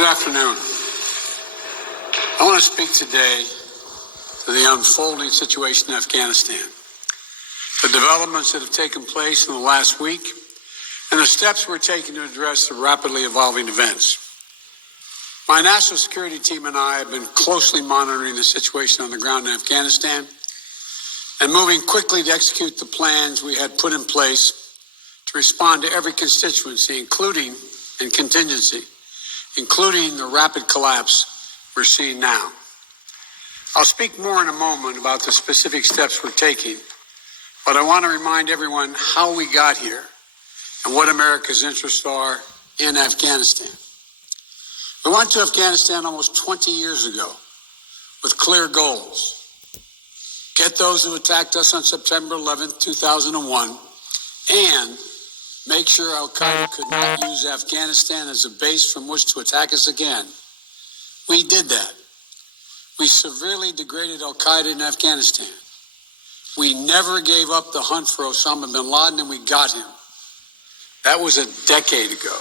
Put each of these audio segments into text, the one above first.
Good afternoon. I want to speak today to the unfolding situation in Afghanistan, the developments that have taken place in the last week, and the steps we're taking to address the rapidly evolving events. My national security team and I have been closely monitoring the situation on the ground in Afghanistan and moving quickly to execute the plans we had put in place to respond to every constituency, including the rapid collapse we're seeing now. I'll speak more in a moment about the specific steps we're taking, but I want to remind everyone how we got here and what America's interests are in Afghanistan. We went to Afghanistan almost 20 years ago with clear goals. Get those who attacked us on September 11th, 2001, and make sure al-Qaeda could not use Afghanistan as a base from which to attack us again. We did that. We severely degraded al-Qaeda in Afghanistan. We never gave up the hunt for Osama bin Laden, and we got him. That was a decade ago.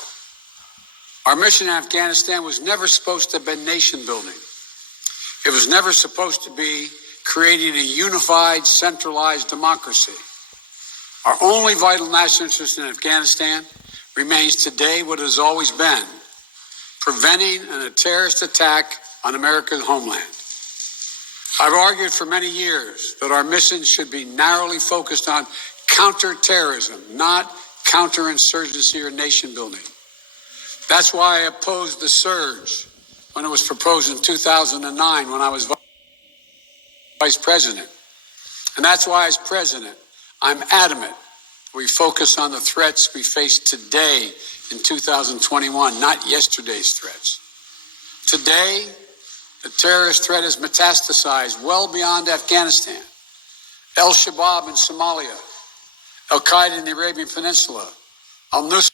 Our mission in Afghanistan was never supposed to have been nation building. It was never supposed to be creating a unified, centralized democracy. Our only vital national interest in Afghanistan remains today what it has always been: preventing a terrorist attack on America's homeland. I've argued for many years that our mission should be narrowly focused on counterterrorism, not counterinsurgency or nation building. That's why I opposed the surge when it was proposed in 2009 when I was vice president. And that's why, as president, I'm adamant we focus on the threats we face today in 2021, not yesterday's threats. Today, the terrorist threat has metastasized well beyond Afghanistan. Al-Shabaab in Somalia, al-Qaeda in the Arabian Peninsula, al-Nusra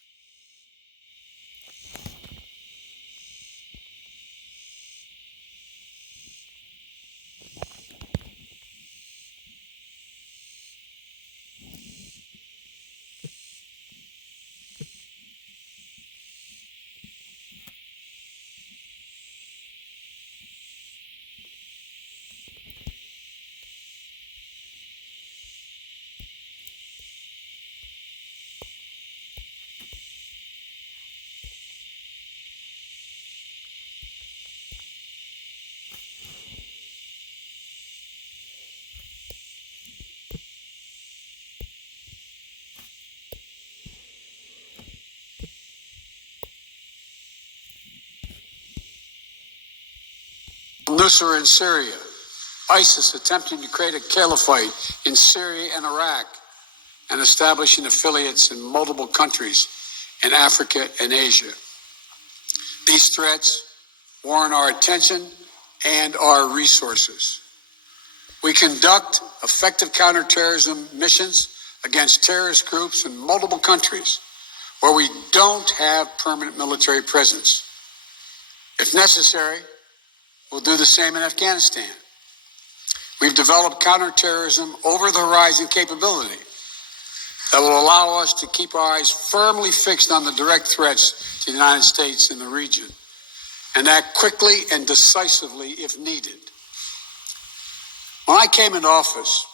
al-Nusra in Syria, ISIS attempting to create a caliphate in Syria and Iraq, and establishing affiliates in multiple countries in Africa and Asia. These threats warrant our attention and our resources. We conduct effective counterterrorism missions against terrorist groups in multiple countries where we don't have permanent military presence. If necessary, we'll do the same in Afghanistan. We've developed counterterrorism over-the-horizon capability that will allow us to keep our eyes firmly fixed on the direct threats to the United States and the region, and act quickly and decisively if needed. When I came into office,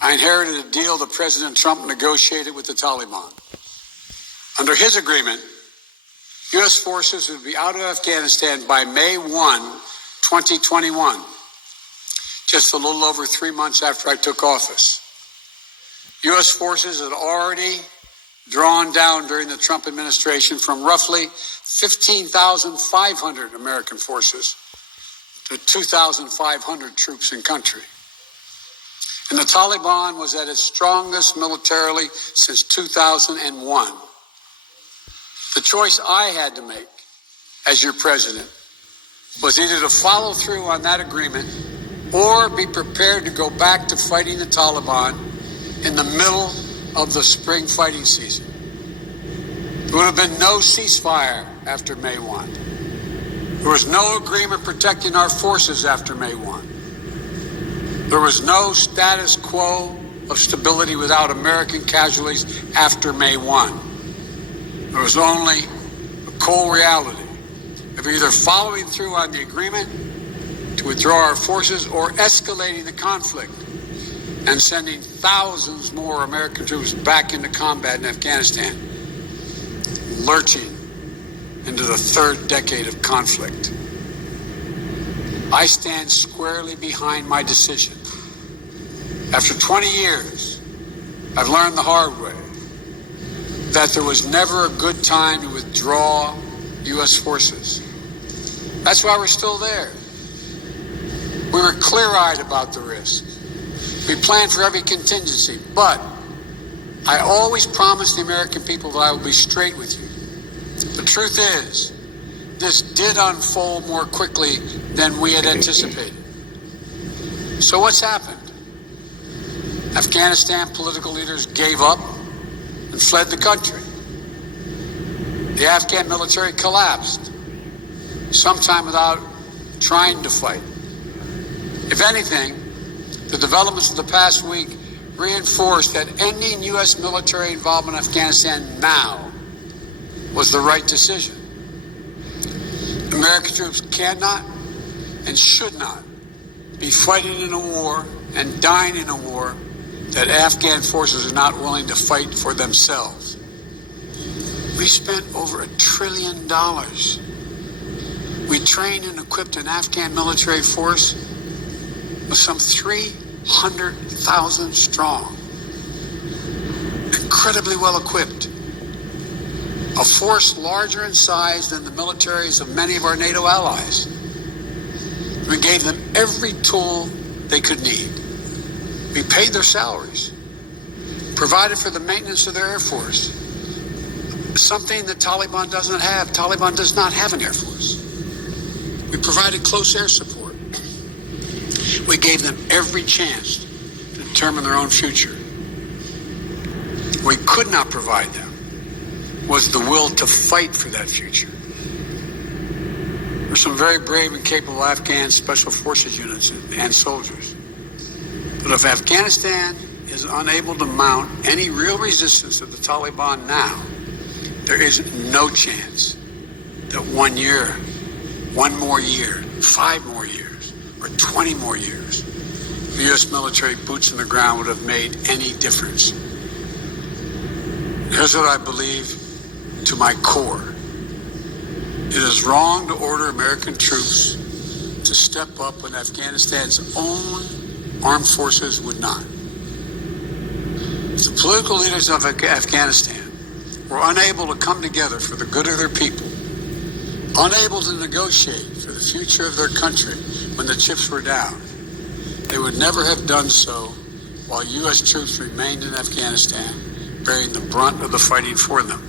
I inherited a deal that President Trump negotiated with the Taliban. Under his agreement, U.S. forces would be out of Afghanistan by May 1, 2021, just a little over 3 months after I took office. U.S. forces had already drawn down during the Trump administration from roughly 15,500 American forces to 2,500 troops in country. And the Taliban was at its strongest militarily since 2001. The choice I had to make as your president was either to follow through on that agreement or be prepared to go back to fighting the Taliban in the middle of the spring fighting season. There would have been no ceasefire after May 1. There was no agreement protecting our forces after May 1. There was no status quo of stability without American casualties after May 1. There was only a cold reality of either following through on the agreement to withdraw our forces or escalating the conflict and sending thousands more American troops back into combat in Afghanistan, lurching into the third decade of conflict. I stand squarely behind my decision. After 20 years, I've learned the hard way that there was never a good time to withdraw U.S. forces. That's why we're still there. We were clear-eyed about the risk. We planned for every contingency, but I always promised the American people that I would be straight with you. The truth is, this did unfold more quickly than we had anticipated. So what's happened? Afghanistan political leaders gave up and fled the country. The Afghan military collapsed, sometime without trying to fight. If anything, the developments of the past week reinforced that ending U.S. military involvement in Afghanistan now was the right decision. American troops cannot and should not be fighting in a war and dying in a war that Afghan forces are not willing to fight for themselves. We spent over $1 trillion. We trained and equipped an Afghan military force with some 300,000 strong, incredibly well equipped, a force larger in size than the militaries of many of our NATO allies. We gave them every tool they could need. We paid their salaries, provided for the maintenance of their Air Force, something that Taliban doesn't have. Taliban does not have an Air Force. We provided close air support. We gave them every chance to determine their own future. What we could not provide them was the will to fight for that future. There are some very brave and capable Afghan special forces units and soldiers. But if Afghanistan is unable to mount any real resistance to the Taliban now, there is no chance that 1 year, 1 more year, 5 more years, or 20 more years, the U.S. military boots on the ground would have made any difference. Here's what I believe to my core. It is wrong to order American troops to step up when Afghanistan's own armed forces would not. The political leaders of Afghanistan were unable to come together for the good of their people, unable to negotiate for the future of their country when the chips were down. They would never have done so while U.S. troops remained in Afghanistan, bearing the brunt of the fighting for them.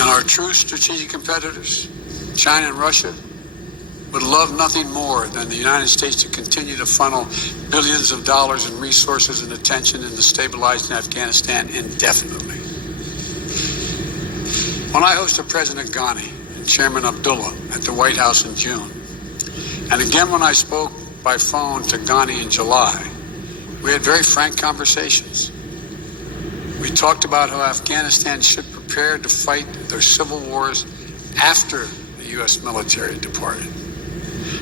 Our true strategic competitors, China and Russia, would love nothing more than the United States to continue to funnel billions of dollars in resources and attention into stabilizing Afghanistan indefinitely. When I hosted President Ghani and Chairman Abdullah at the White House in June, and again when I spoke by phone to Ghani in July, We had very frank conversations. We talked about how Afghanistan should prepare to fight their civil wars after the U.S. military departed,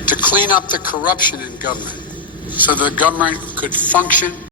to clean up the corruption in government so the government could function